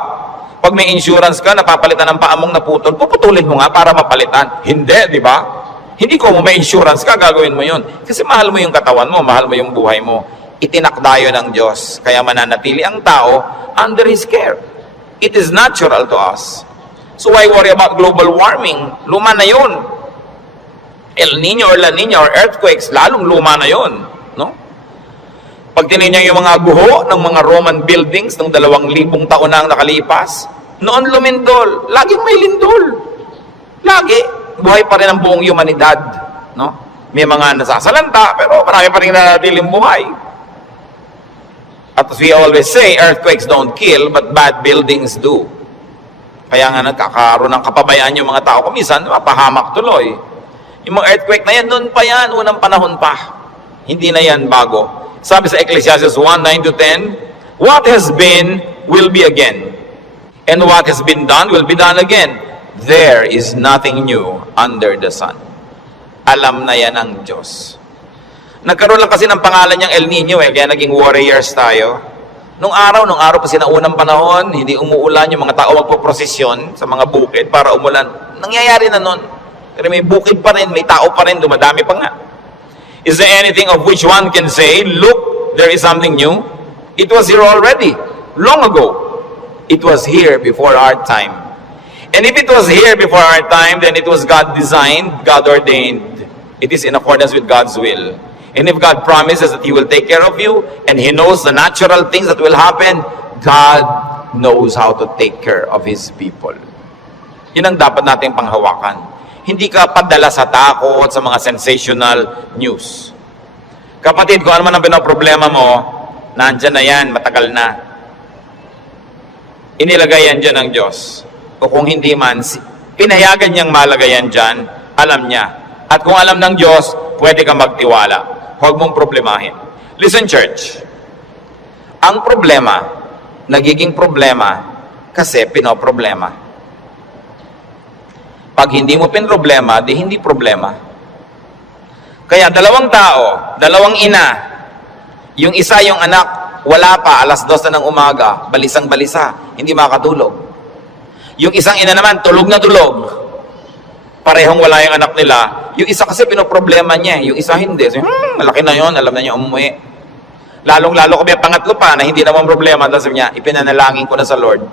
pag may insurance ka, napapalitan ng paamong naputol, puputulin mo nga para mapalitan. Hindi, di ba? Hindi ko mo may insurance ka, gagawin mo yun. Kasi mahal mo yung katawan mo, mahal mo yung buhay mo. Itinakdayo ng Diyos. Kaya mananatili ang tao under His care. It is natural to us. So why worry about global warming? Luma na yun. El Nino or La Nina or earthquakes, lalong luma na yun. No? Pag tinignan yung mga guho ng mga Roman buildings ng 2,000 taon na ang nakalipas, noon lumindol. Laging may lindol. Lagi. Buhay pa rin ang buong humanidad. No? May mga nasasalanta, pero marami pa rin nanatiling buhay. At as we always say, earthquakes don't kill, but bad buildings do. Kaya nga nagkakaroon ng kapabayaan yung mga tao. Kumisan, mapahamak tuloy. Yung mga earthquake na yan, noon pa yan, unang panahon pa. Hindi na yan bago. Sabi sa Ecclesiastes 1:9-10, what has been, will be again. And what has been done, will be done again. There is nothing new under the sun. Alam na yan ang Diyos. Nagkaroon lang kasi ng pangalan niyang El Nino kaya naging warriors tayo. Nung araw pa sinaunang panahon, hindi umuulan, yung mga tao magpo-prosesyon sa mga bukid para umulan. Nangyayari na nun. Pero may bukid pa rin, may tao pa rin, dumadami pa nga. Is there anything of which one can say, look, there is something new? It was here already, long ago. It was here before our time. And if it was here before our time, then it was God designed, God ordained. It is in accordance with God's will. And if God promises that He will take care of you, and He knows the natural things that will happen, God knows how to take care of His people. Yun ang dapat nating panghawakan. Hindi ka padala sa takot, sa mga sensational news. Kapatid, kung ano man ang pinoproblema mo, nandyan na yan, matagal na. Inilagay yan dyan ng Diyos. O kung hindi man, pinayagan niyang malagay yan dyan, alam niya. At kung alam ng Diyos, pwede kang magtiwala. Huwag mong problemahin. Listen, church. Ang problema, nagiging problema kasi pinoproblema. Pag hindi mo pinroblema, di hindi problema. Kaya dalawang tao, dalawang ina, yung isa yung anak, wala pa, alas 2 na ng umaga, balisang-balisa, hindi makatulog. Yung isang ina naman, tulog na tulog. Parehong wala yung anak nila. Yung isa kasi pinoproblema niya, yung isa hindi. So, malaki na yon, alam na niya umuwi. Lalong-lalo ko may pangatlo pa na hindi naman problema. Tapos sabi niya, ipinanalangin ko na sa Lord.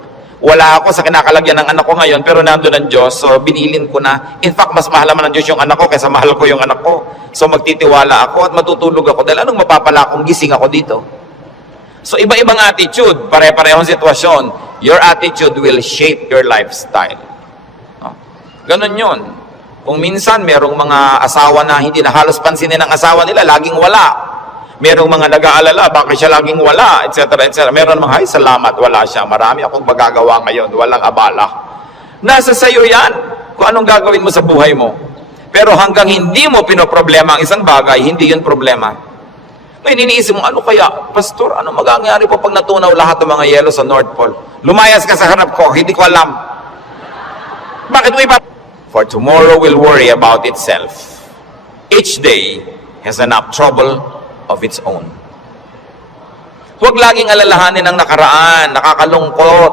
Wala ako sa kinakalagyan ng anak ko ngayon, pero nandun ang Diyos, so binilin ko na. In fact, mas mahal naman ng Diyos yung anak ko kaysa mahal ko yung anak ko. So magtitiwala ako at matutulog ako dahil anong mapapala kung gising ako dito? So iba-ibang attitude, pare-parehong sitwasyon. Your attitude will shape your lifestyle. Ganon yun. Kung minsan, merong mga asawa na hindi na halos pansinin ng asawa nila, laging wala. Merong mga nag-aalala, bakit siya laging wala, etc. etc. Meron mga, ay, salamat, wala siya. Marami akong magagawa ngayon, walang abala. Nasa sayo yan, kung anong gagawin mo sa buhay mo. Pero hanggang hindi mo pinoproblema ang isang bagay, hindi yun problema. Ngayon, iniisip mo, ano kaya, Pastor, ano magagangyari po pag natunaw lahat ng mga yelo sa North Pole? Lumayas ka sa harap ko, hindi ko alam. Bakit mo iba? For tomorrow will worry about itself. Each day has enough trouble of its own. Huwag laging alalahanin ang nakaraan, nakakalungkot.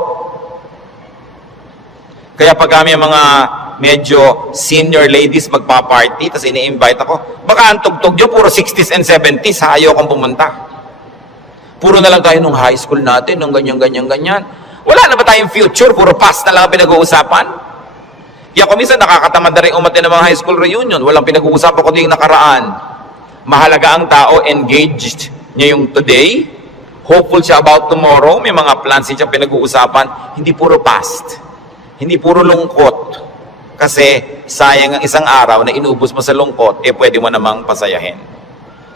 Kaya pag kami mga medyo senior ladies magpa-party, tapos ini-invite ako, baka ang tugtog nyo, puro 60s and 70s, ayaw kong pumunta. Puro na lang tayo nung high school natin, nung ganyan. Wala na ba tayong future? Puro past na lang ang pinag-uusapan? Kaya kung minsan nakakatamad na rin umatin ng mga high school reunion, walang pinag-uusapan kundi yung nakaraan. Mahalaga ang tao, engaged niya yung today, hopeful siya about tomorrow, may mga plans siya pinag-uusapan, hindi puro past, hindi puro lungkot. Kasi sayang ang isang araw na inubos mo sa lungkot, pwede mo namang pasayahin.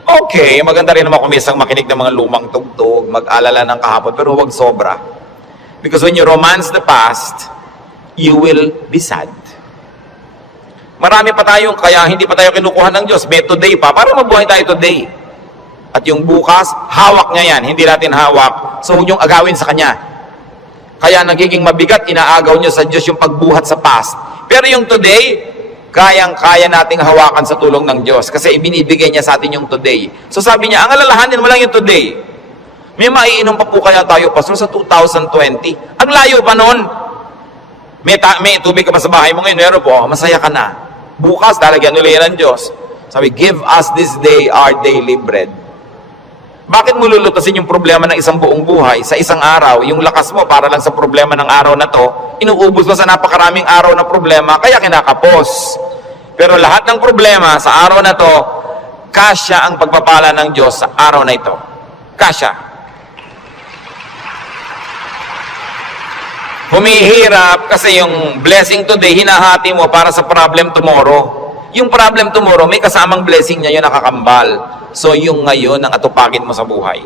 Okay, maganda rin naman kung minsan makinig ng mga lumang tugtog, mag-alala ng kahapon, pero huwag sobra. Because when you romance the past, you will be sad. Marami pa tayo, kaya hindi pa tayo kinukuha ng Diyos. May today pa, para mabuhay tayo today. At yung bukas, hawak niya yan, hindi natin hawak. So huwag niyong agawin sa Kanya. Kaya nagiging mabigat, inaagaw niyo sa Diyos yung pagbuhat sa past. Pero yung today, kayang-kaya nating hawakan sa tulong ng Diyos. Kasi ibinibigay niya sa atin yung today. So sabi niya, ang alalahanin mo lang yung today. May maiinom pa po kaya tayo, Pastor, sa 2020. Ang layo pa nun. May tubig ka pa sa bahay mo ngayon, meron po, masaya ka na. Bukas, talagyan ulit ng Diyos. Sabi, give us this day our daily bread. Bakit mo lulutasin yung problema ng isang buong buhay sa isang araw? Yung lakas mo para lang sa problema ng araw na to, inuubos mo sa napakaraming araw na problema, kaya kinakapos. Pero lahat ng problema sa araw na to, kasya ang pagpapala ng Diyos sa araw na ito. Kasya. Humihirap kasi yung blessing today, hinahati mo para sa problem tomorrow. Yung problem tomorrow, may kasamang blessing niya yung nakakambal. So yung ngayon ang atupagin mo sa buhay.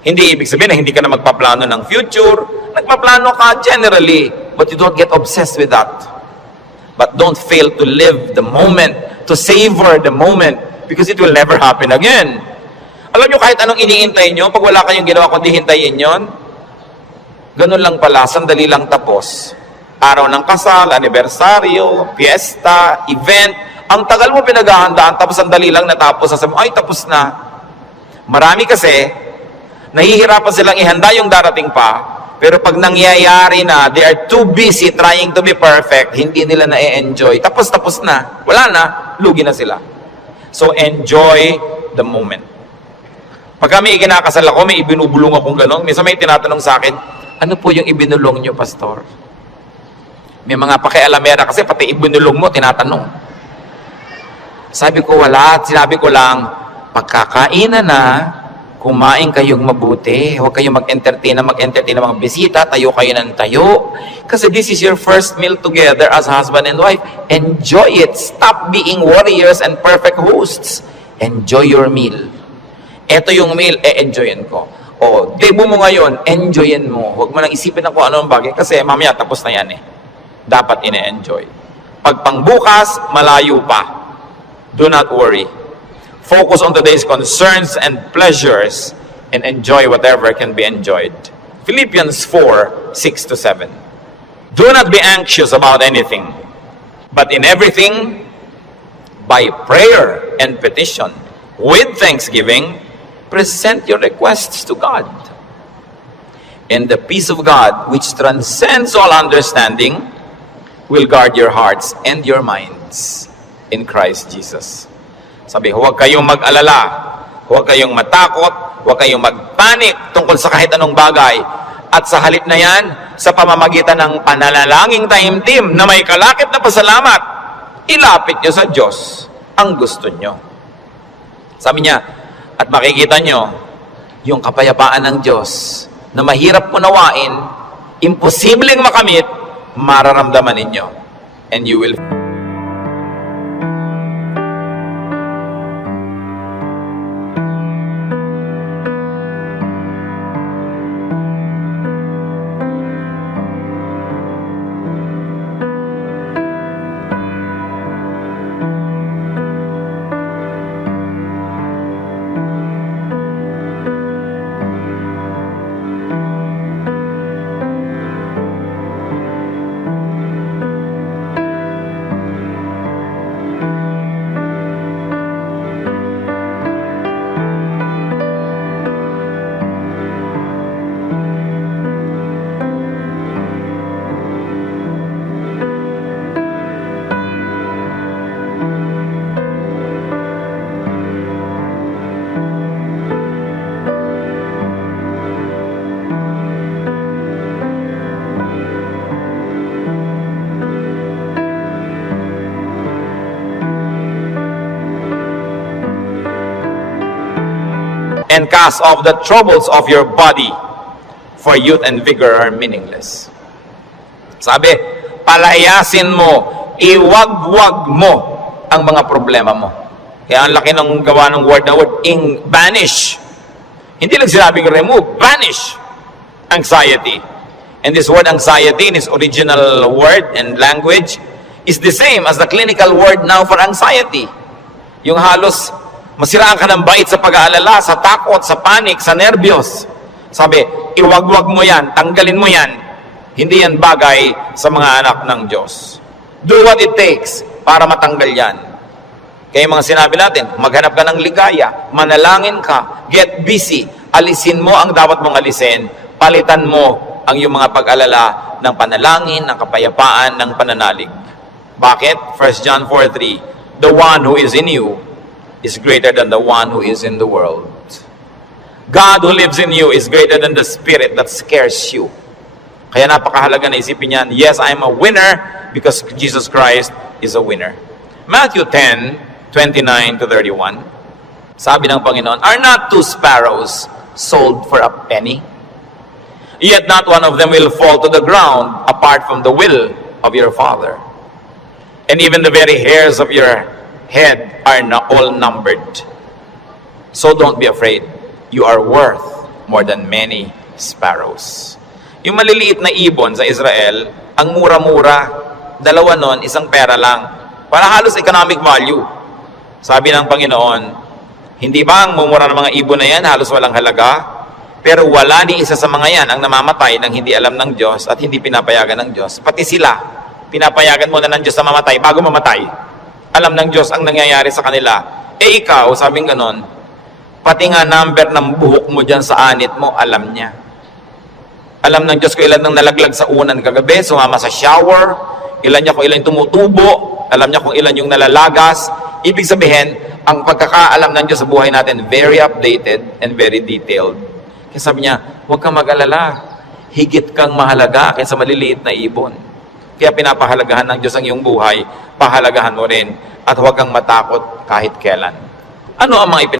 Hindi ibig sabihin na hindi ka na magpaplano ng future, Nagpaplano ka generally, but you don't get obsessed with that. But don't fail to live the moment, to savor the moment, because it will never happen again. Alam nyo, kahit anong iniintay nyo, pag wala kayong ginawa kundi hintayin yon, ganun lang pala, sandali lang tapos. Araw ng kasal, anibersaryo, fiesta, event, ang tagal mo pinaghahandaan, tapos sandali lang natapos, sasabi mo, ay tapos na. Marami kasi, nahihirapan silang ihanda yung darating pa, pero pag nangyayari na, they are too busy trying to be perfect, hindi nila na-enjoy. Tapos na. Wala na, lugi na sila. So, enjoy the moment. Pag kami ikinakasal ako, may ibinubulong akong gano'n. Minsan may tinatanong sa akin, ano po yung ibinulong nyo, Pastor? May mga pakialamera kasi pati ibinulong mo, tinatanong. Sabi ko, wala. Sinabi ko lang, pagkakainan na, kumain kayong mabuti. Huwag kayong mag-entertain ng mga bisita. Tayo kayo ng tayo. Kasi this is your first meal together as husband and wife. Enjoy it. Stop being warriors and perfect hosts. Enjoy your meal. Ito yung meal, enjoyin ko. O, debo mo ngayon, enjoyin mo. Huwag mo nang isipin na kung anong bagay. Kasi mamaya, tapos na yan eh. Dapat ine-enjoy. Pag pangbukas, malayo pa. Do not worry. Focus on today's concerns and pleasures and enjoy whatever can be enjoyed. Philippians 4:6-7. Do not be anxious about anything, but in everything, by prayer and petition, with thanksgiving, present your requests to God. And the peace of God, which transcends all understanding, will guard your hearts and your minds in Christ Jesus. Sabi, huwag kayong mag-alala, huwag kayong matakot, huwag kayong mag-panic tungkol sa kahit anong bagay. At sa halip na yan, sa pamamagitan ng pananalangin taimtim na may kalakip na pasalamat, ilapit nyo sa Diyos ang gusto nyo. Sabi niya, at makikita nyo, yung kapayapaan ng Diyos na mahirap unawain, imposibleng makamit, mararamdaman ninyo. And you will and cast off the troubles of your body, for youth and vigor are meaningless. Sabi, palayasin mo, iwagwag mo ang mga problema mo. Kaya ang laki ng gawa ng word na word, banish. Hindi lang sinabing remove, banish anxiety. And this word anxiety in its original word and language is the same as the clinical word now for anxiety. Yung halos masiraan ka ng bait sa pag-aalala, sa takot, sa panic, sa nervyos. Sabi, iwagwag mo yan, tanggalin mo yan. Hindi yan bagay sa mga anak ng Diyos. Do what it takes para matanggal yan. Kaya mga sinabi natin, maghanap ka ng ligaya, manalangin ka, get busy, alisin mo ang dapat mong alisin, palitan mo ang iyong mga pag-alala ng panalangin, ng kapayapaan, ng pananalig. Bakit? 1 John 4:3, the one who is in you is greater than the one who is in the world. God who lives in you is greater than the spirit that scares you. Kaya napakahalaga na isipin yan, yes, I'm a winner because Jesus Christ is a winner. Matthew 10:29-31, sabi ng Panginoon, are not 2 sparrows sold for a penny? Yet not one of them will fall to the ground apart from the will of your Father. And even the very hairs of your head are all numbered. So don't be afraid. You are worth more than many sparrows. Yung maliliit na ibon sa Israel, ang mura-mura. Dalawa nun, isang pera lang. Para halos economic value. Sabi ng Panginoon, hindi ba ang mumura ng mga ibon na yan halos walang halaga? Pero wala ni isa sa mga yan ang namamatay nang hindi alam ng Diyos at hindi pinapayagan ng Diyos. Pati sila, pinapayagan muna ng Diyos na mamatay bago mamatay. Alam ng Diyos ang nangyayari sa kanila. Eh ikaw, sabing ganon, pati nga number ng buhok mo dyan sa anit mo, alam niya. Alam ng Diyos kung ilan nang nalaglag sa unan kagabi, sumama sa shower, ilan niya kung ilan yung tumutubo, alam niya kung ilan yung nalalagas. Ibig sabihin, ang pagkakaalam ng Diyos sa buhay natin, very updated and very detailed. Kaya sabi niya, huwag kang mag-alala. Higit kang mahalaga kaysa maliliit na ibon. Kaya pinapahalagahan ng Diyos ang iyong buhay, pahalagahan mo rin at huwag kang matakot kahit kailan. Ano ang mga